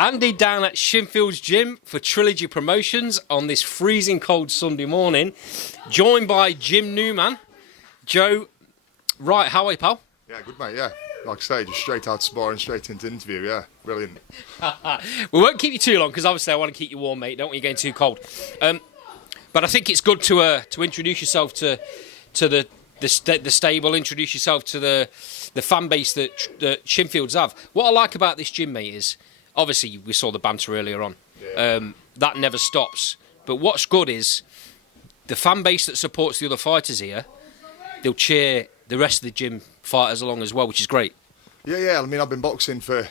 Andy down at Shinfield's Gym for Trilogy Promotions on this freezing cold Sunday morning, joined by Jim Newman. Joe, right, how are you, pal? Yeah, good mate, yeah. Like I say, just straight out sparring, straight into interview, yeah. Brilliant. We won't keep you too long because obviously I want to keep you warm, mate. Don't want you getting too cold. But I think it's good to introduce yourself to the stable, introduce yourself to the fan base that Shinfields have. What I like about this gym, mate, is obviously we saw the banter earlier on. Yeah. That never stops. But what's good is the fan base that supports the other fighters here, they'll cheer the rest of the gym fighters along as well, which is great. Yeah. I mean, I've been boxing for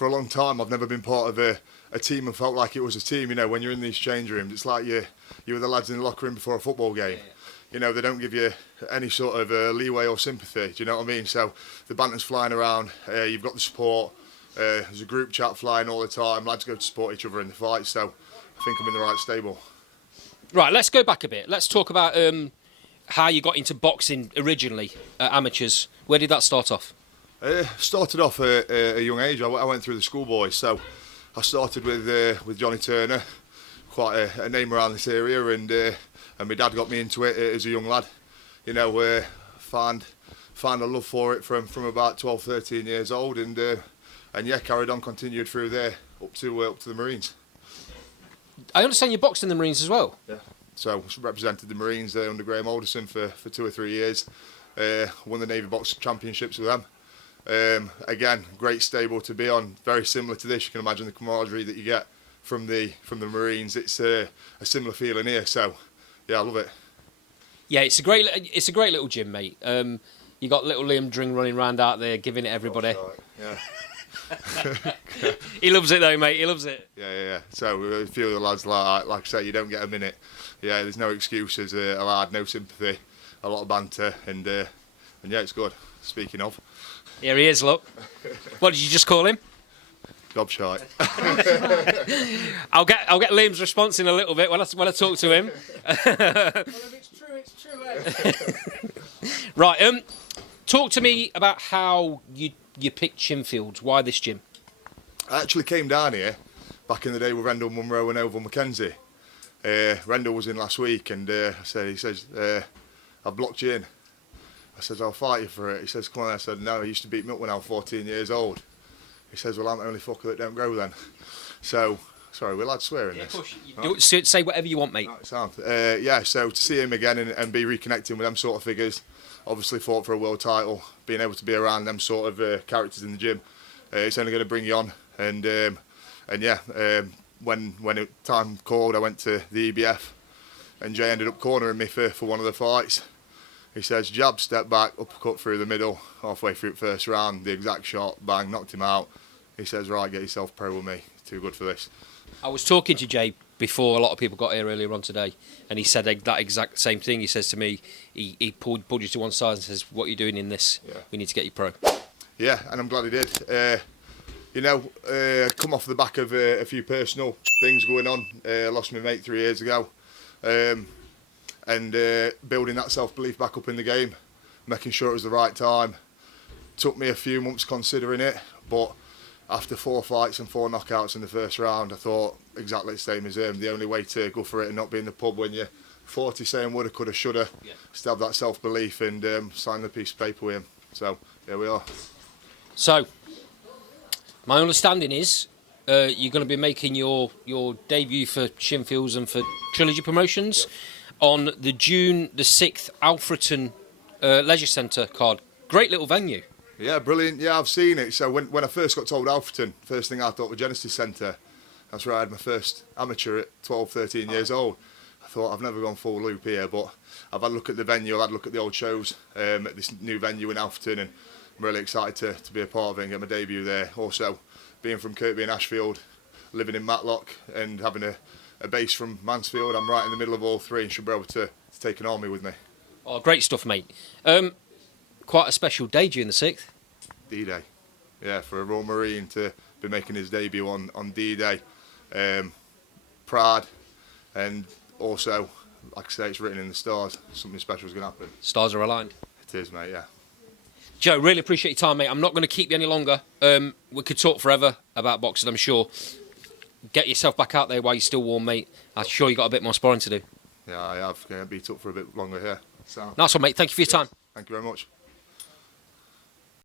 a long time. I've never been part of a team and felt like it was a team. You know, when you're in these change rooms, it's like you were the lads in the locker room before a football game. Yeah. You know, they don't give you any sort of leeway or sympathy. Do you know what I mean? So the banter's flying around. You've got the support. There's a group chat flying all the time. Lads go to support each other in the fight. So I think I'm in the right stable. Right, let's go back a bit. Let's talk about how you got into boxing originally at amateurs. Where did that start off? Started off at a young age. I went through the schoolboys. So I started with Johnny Turner, quite a name around this area, and my dad got me into it as a young lad. You know, found a love for it from about 12, 13 years old, and yeah, carried on, continued through there up to the Marines. I understand you boxed in the Marines as well. Yeah. So represented the Marines under Graham Alderson for 2 or 3 years. Won the Navy Box Championships with them. Again, great stable to be on. Very similar to this. You can imagine the camaraderie that you get from the Marines. It's a similar feeling here. So yeah, I love it. Yeah, it's a great little gym, mate. You got little Liam Dring running around out there, giving it everybody. Yeah. He loves it though, mate. He loves it. Yeah. So a few of the lads like I say, you don't get a minute. Yeah, there's no excuses allowed, no sympathy, a lot of banter, and yeah, it's good. Speaking of, here he is. Look, what did you just call him? Gobshite. I'll get Liam's response in a little bit when I talk to him. Well, if it's true, eh? Right. Talk to me about how you picked Shinfields. Why this gym? I actually came down here back in the day with Rendell Munro and Oval McKenzie. Rendell was in last week, and he says, I've blocked you in. I says, I'll fight you for it. He says, come on. I said, no, I used to beat me up when I was 14 years old. He says, well, I'm the only fucker that don't grow then. So, sorry, we're allowed to swear in this? Push. Say whatever you want, mate. Yeah, so to see him again and be reconnecting with them sort of figures, obviously fought for a world title, being able to be around them sort of characters in the gym, it's only going to bring you on. And yeah, when time called, I went to the EBF, and Jay ended up cornering me for one of the fights. He says, jab, step back, uppercut through the middle, halfway through the first round, the exact shot, bang, knocked him out. He says, right, get yourself pro with me, too good for this. I was talking to Jay before a lot of people got here earlier on today, and he said that exact same thing. He says to me, he pulled you to one side and says, what are you doing in this? Yeah. We need to get you pro. Yeah, and I'm glad he did. You know, come off the back of a few personal things going on. Lost my mate 3 years ago. And building that self-belief back up in the game, making sure it was the right time. Took me a few months considering it, but after 4 fights and 4 knockouts in the first round, I thought exactly the same as him. The only way to go for it and not be in the pub when you're 40 saying woulda, coulda, shoulda, is to have that self-belief and sign the piece of paper with him. So, here we are. So, my understanding is you're going to be making your debut for Shinfields and for Trilogy Promotions on the June the 6th Alfreton Leisure Centre card. Great little venue. Yeah, brilliant. Yeah, I've seen it. So when I first got told Alfreton, first thing I thought was Genesis Centre. That's where I had my first amateur at 12, 13 years old. I thought, I've never gone full loop here, but I've had a look at the venue, I've had a look at the old shows at this new venue in Alfreton, and I'm really excited to be a part of it and get my debut there. Also, being from Kirkby and Ashfield, living in Matlock and having a base from Mansfield, I'm right in the middle of all three and should be able to take an army with me. Oh, great stuff, mate. Quite a special day, June the 6th. D-Day. Yeah, for a Royal Marine to be making his debut on D-Day. Proud, and also, like I say, it's written in the stars. Something special is going to happen. Stars are aligned. It is, mate, yeah. Joe, really appreciate your time, mate. I'm not going to keep you any longer. We could talk forever about boxing, I'm sure. Get yourself back out there while you're still warm, mate. I'm sure you got a bit more sparring to do. Yeah, I have. Beat up for a bit longer here. So. Nice one, mate. Thank you for your time. Thank you very much.